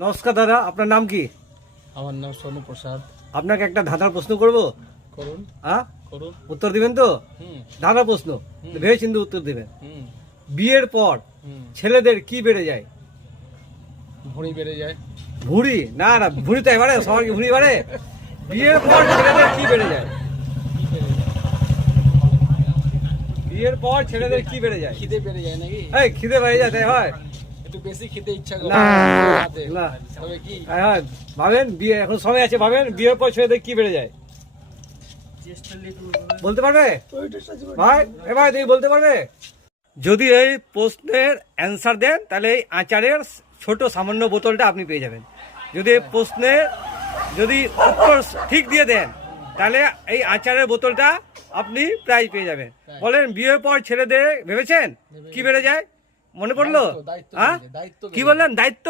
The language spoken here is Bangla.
নমস্কার দাদা, আপনার নাম কি? আমার নাম সোনু প্রসাদ। আপনাকে একটা ধাঁধার প্রশ্ন করব। করুন। হ্যাঁ, করুন। উত্তর দিবেন তো? হুম। ধাঁধার প্রশ্ন, ভেবে চিন্তে উত্তর দিবেন। হুম। বিয়ের পর হুম। ছেলেদের কি বেড়ে যায়? ভুঁড়ি বেড়ে যায়। ভুঁড়ি? না না, ভুঁড়ি তো এবারে সবার কি ভুঁড়ি বাড়ে? বিয়ের পর ছেলেদের কি বেড়ে যায়? বিয়ের পর ছেলেদের কি বেড়ে যায়? খিদে বেড়ে যায় নাকি? এই খিদে বেড়ে যায়, তাই হয়? একটু বেশি খেতে ইচ্ছা করে। না, রাতে। না। তবে কি? হ্যাঁ, ভাবেন, বিয়ে এখন সময় আছে, ভাবেন বিয়ের পর ছেলেদের কি বেড়ে যায়? বলতে পারবে ভাই? এবার তুমি বলতে পারবে? যদি এই প্রশ্নের অ্যান্সার দেন তাহলে এই আচারের ছোট সামান্য বোতলটা আপনি পেয়ে যাবেন। যদি এই প্রশ্নের যদি উত্তর ঠিক দিয়ে দেন তাহলে এই আচারের বোতলটা আপনি প্রাইজ পেয়ে যাবেন। বলেন, বিয়ের পর ছেলেদের ভেবেছেন কি বেড়ে যায়? মনে পড়লো? দায়িত্ব হ্যাঁ, বেড়ে যায়, দায়িত্ব কি বেড়ে বললেন? দায়িত্ব?